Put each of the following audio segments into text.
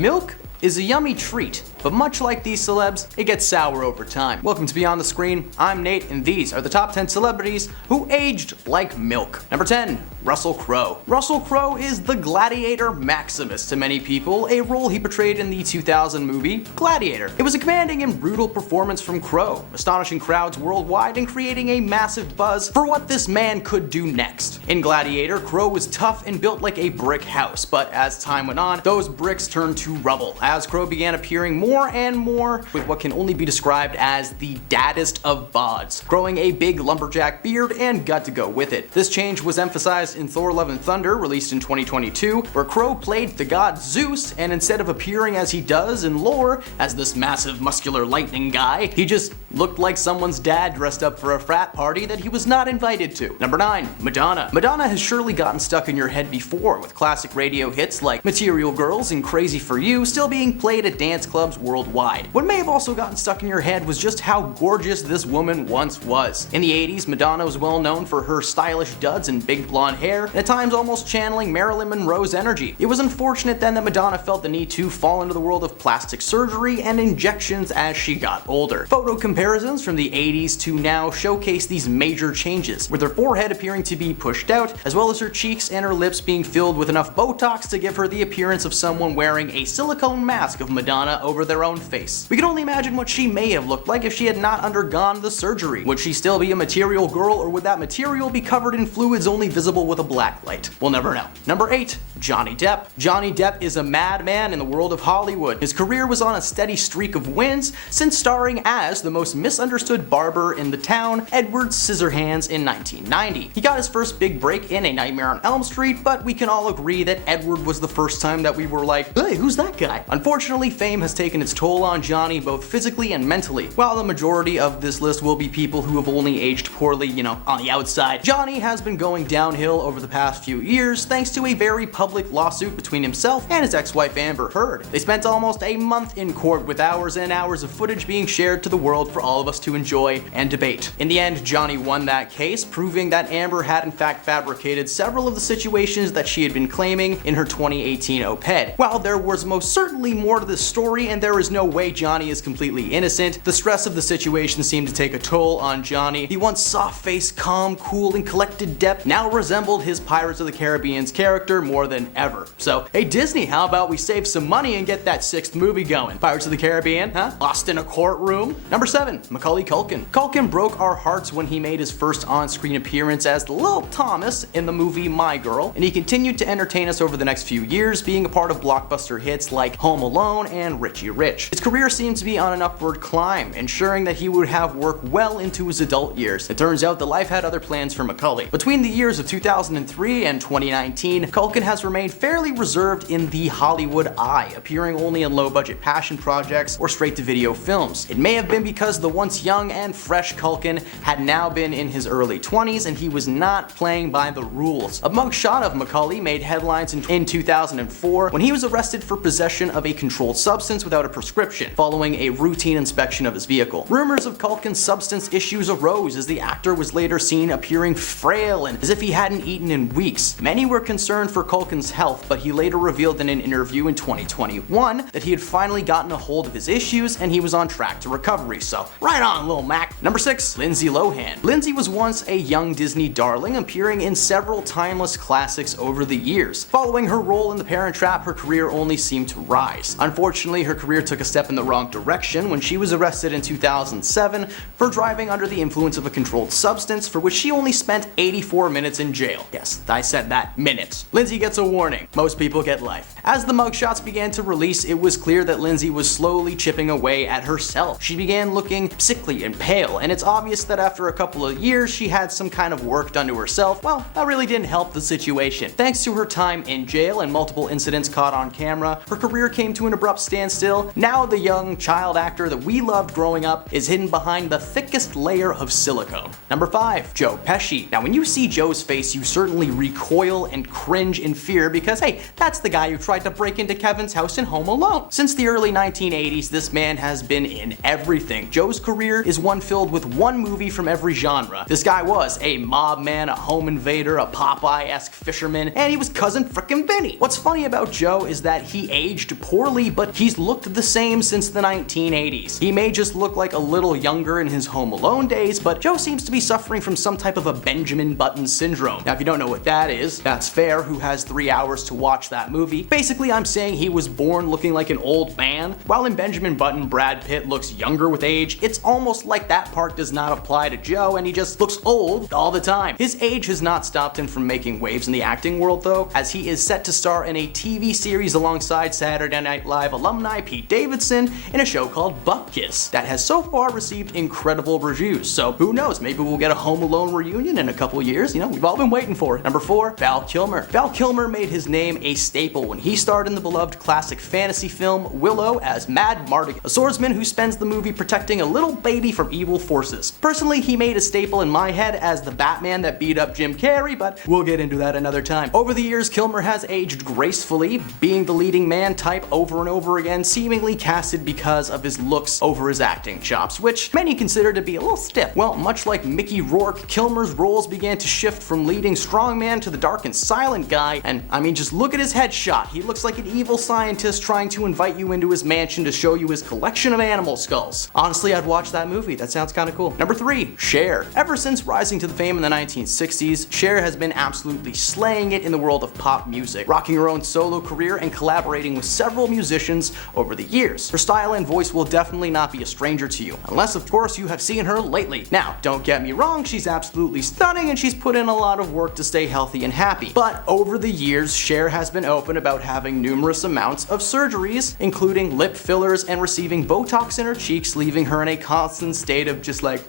Milk is a yummy treat, but much like these celebs, it gets sour over time. Welcome to Beyond the Screen, I'm Nate, and these are the top 10 celebrities who aged like milk. Number 10, Russell Crowe. Russell Crowe is the gladiator Maximus to many people, a role he portrayed in the 2000 movie Gladiator. It was a commanding and brutal performance from Crowe, astonishing crowds worldwide and creating a massive buzz for what this man could do next. In Gladiator, Crowe was tough and built like a brick house, but as time went on, those bricks turned to rubble, as Crowe began appearing more and more with what can only be described as the daddest of bods, growing a big lumberjack beard and gut to go with it. This change was emphasized in Thor: Love and Thunder, released in 2022, where Crowe played the god Zeus, and instead of appearing as he does in lore as this massive muscular lightning guy, he just looked like someone's dad dressed up for a frat party that he was not invited to. Number 9, Madonna. Madonna has surely gotten stuck in your head before, with classic radio hits like Material Girls and Crazy for You still being played at dance clubs worldwide. What may have also gotten stuck in your head was just how gorgeous this woman once was. In the 80s, Madonna was well known for her stylish duds and big blonde hair, and at times almost channeling Marilyn Monroe's energy. It was unfortunate then that Madonna felt the need to fall into the world of plastic surgery and injections as she got older. Photo comparisons from the 80s to now showcase these major changes, with her forehead appearing to be pushed out, as well as her cheeks and her lips being filled with enough Botox to give her the appearance of someone wearing a silicone mask of Madonna over their own face. We can only imagine what she may have looked like if she had not undergone the surgery. Would she still be a material girl, or would that material be covered in fluids only visible with a black light? We'll never know. Number 8, Johnny Depp. Johnny Depp is a madman in the world of Hollywood. His career was on a steady streak of wins since starring as the most misunderstood barber in the town, Edward Scissorhands, in 1990. He got his first big break in A Nightmare on Elm Street, but we can all agree that Edward was the first time that we were like, hey, who's that guy? Unfortunately, fame has taken its toll on Johnny both physically and mentally. While the majority of this list will be people who have only aged poorly, on the outside, Johnny has been going downhill over the past few years thanks to a very public lawsuit between himself and his ex-wife Amber Heard. They spent almost a month in court with hours and hours of footage being shared to the world for all of us to enjoy and debate. In the end, Johnny won that case, proving that Amber had in fact fabricated several of the situations that she had been claiming in her 2018 op-ed. While there was most certainly more to this story, and there is no way Johnny is completely innocent, the stress of the situation seemed to take a toll on Johnny. The once soft-faced, calm, cool, and collected Depp now resembled his Pirates of the Caribbean's character more than ever. So, hey Disney, how about we save some money and get that 6th movie going? Pirates of the Caribbean, huh? Lost in a courtroom? Number 7, Macaulay Culkin. Culkin broke our hearts when he made his first on-screen appearance as Lil Thomas in the movie My Girl, and he continued to entertain us over the next few years, being a part of blockbuster hits like Home Alone and Richie Rich. His career seemed to be on an upward climb, ensuring that he would have work well into his adult years. It turns out that life had other plans for Macaulay. Between the years of 2003 and 2019, Culkin has remained fairly reserved in the Hollywood eye, appearing only in low-budget passion projects or straight-to-video films. It may have been because the once young and fresh Culkin had now been in his early 20s and he was not playing by the rules. A mugshot of Macaulay made headlines in 2004 when he was arrested for possession of a controlled substance without a prescription, following a routine inspection of his vehicle. Rumors of Culkin's substance issues arose as the actor was later seen appearing frail and as if he hadn't eaten in weeks. Many were concerned for Culkin's health, but he later revealed in an interview in 2021 that he had finally gotten a hold of his issues and he was on track to recovery, so right on, Lil Mac. Number 6, Lindsay Lohan. Lindsay was once a young Disney darling, appearing in several timeless classics over the years. Following her role in The Parent Trap, her career only seemed to rise. Unfortunately, her career took a step in the wrong direction when she was arrested in 2007 for driving under the influence of a controlled substance, for which she only spent 84 minutes in jail. Yes, I said that, minutes. Lindsay gets a warning. Most people get life. As the mugshots began to release, it was clear that Lindsay was slowly chipping away at herself. She began looking sickly and pale, and it's obvious that after a couple of years she had some kind of work done to herself. Well, that really didn't help the situation. Thanks to her time in jail and multiple incidents caught on camera, her career came to an abrupt standstill. Now the young child actor that we loved growing up is hidden behind the thickest layer of silicone. Number 5, Joe Pesci. Now when you see Joe's face, you certainly recoil and cringe in fear fear because, hey, that's the guy who tried to break into Kevin's house in Home Alone. Since the early 1980s, this man has been in everything. Joe's career is one filled with one movie from every genre. This guy was a mob man, a home invader, a Popeye-esque fisherman, and he was cousin frickin' Vinny. What's funny about Joe is that he aged poorly, but he's looked the same since the 1980s. He may just look like a little younger in his Home Alone days, but Joe seems to be suffering from some type of a Benjamin Button syndrome. Now, if you don't know what that is, that's fair. Who has 3 hours to watch that movie? Basically, I'm saying he was born looking like an old man. While in Benjamin Button, Brad Pitt looks younger with age, it's almost like that part does not apply to Joe and he just looks old all the time. His age has not stopped him from making waves in the acting world though, as he is set to star in a TV series alongside Saturday Night Live alumni Pete Davidson in a show called Butt Kiss that has so far received incredible reviews. So who knows, maybe we'll get a Home Alone reunion in a couple years. You know, we've all been waiting for it. Number 4, Val Kilmer. Val Kilmer made his name a staple when he starred in the beloved classic fantasy film Willow as Mad Mardigan, a swordsman who spends the movie protecting a little baby from evil forces. Personally, he made a staple in my head as the Batman that beat up Jim Carrey, but we'll get into that another time. Over the years, Kilmer has aged gracefully, being the leading man type over and over again, seemingly casted because of his looks over his acting chops, which many consider to be a little stiff. Well, much like Mickey Rourke, Kilmer's roles began to shift from leading strongman to the dark and silent guy, and I mean, just look at his headshot. He looks like an evil scientist trying to invite you into his mansion to show you his collection of animal skulls. Honestly, I'd watch that movie. That sounds kind of cool. Number 3, Cher. Ever since rising to the fame in the 1960s, Cher has been absolutely slaying it in the world of pop music, rocking her own solo career and collaborating with several musicians over the years. Her style and voice will definitely not be a stranger to you, unless of course you have seen her lately. Now, don't get me wrong, she's absolutely stunning and she's put in a lot of work to stay healthy and happy. But over the years, Cher has been open about having numerous amounts of surgeries, including lip fillers and receiving Botox in her cheeks, leaving her in a constant state of just like,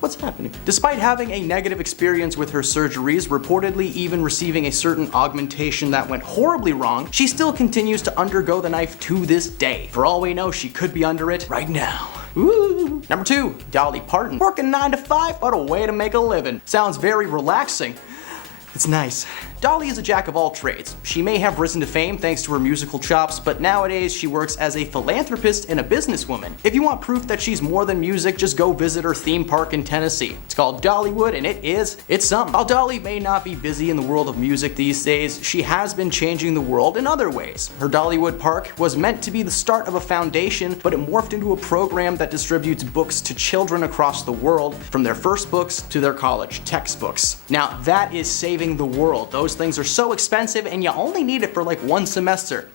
what's happening? Despite having a negative experience with her surgeries, reportedly even receiving a certain augmentation that went horribly wrong, she still continues to undergo the knife to this day. For all we know, she could be under it right now. Ooh. Number 2, Dolly Parton. Working 9 to 5, what a way to make a living. Sounds very relaxing. It's nice. Dolly is a jack of all trades. She may have risen to fame thanks to her musical chops, but nowadays she works as a philanthropist and a businesswoman. If you want proof that she's more than music, just go visit her theme park in Tennessee. It's called Dollywood and it's something. While Dolly may not be busy in the world of music these days, she has been changing the world in other ways. Her Dollywood Park was meant to be the start of a foundation, but it morphed into a program that distributes books to children across the world, from their first books to their college textbooks. Now that is saving the world. Those things are so expensive and you only need it for like 1 semester.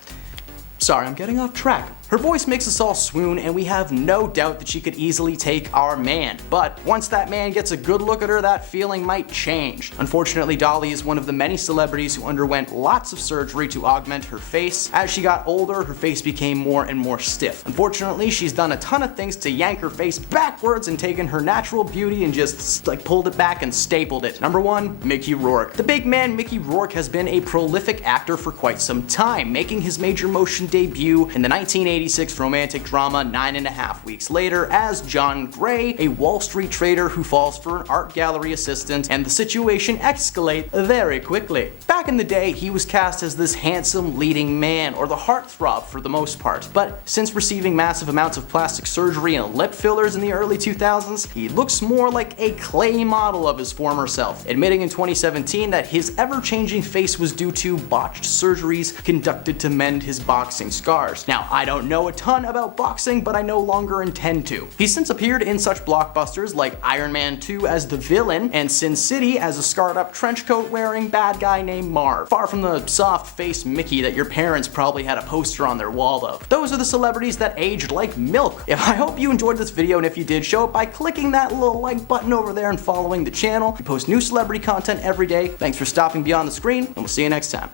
Sorry, I'm getting off track. Her voice makes us all swoon, and we have no doubt that she could easily take our man. But once that man gets a good look at her, that feeling might change. Unfortunately, Dolly is one of the many celebrities who underwent lots of surgery to augment her face. As she got older, her face became more and more stiff. Unfortunately, she's done a ton of things to yank her face backwards and taken her natural beauty and just like pulled it back and stapled it. Number 1, Mickey Rourke. The big man Mickey Rourke has been a prolific actor for quite some time, making his major motion debut in the 1986 romantic drama 9.5 Weeks Later as John Gray, a Wall Street trader who falls for an art gallery assistant, and the situation escalates very quickly. Back in the day, he was cast as this handsome leading man, or the heartthrob for the most part, but since receiving massive amounts of plastic surgery and lip fillers in the early 2000s, he looks more like a clay model of his former self, admitting in 2017 that his ever-changing face was due to botched surgeries conducted to mend his boxing scars. Now, I don't know a ton about boxing, but I no longer intend to. He's since appeared in such blockbusters like Iron Man 2 as the villain, and Sin City as a scarred up trench coat wearing bad guy named Marv. Far from the soft-faced Mickey that your parents probably had a poster on their wall of. Those are the celebrities that aged like milk. I hope you enjoyed this video, and if you did, show it by clicking that little like button over there and following the channel. We post new celebrity content every day. Thanks for stopping beyond the screen, and we'll see you next time.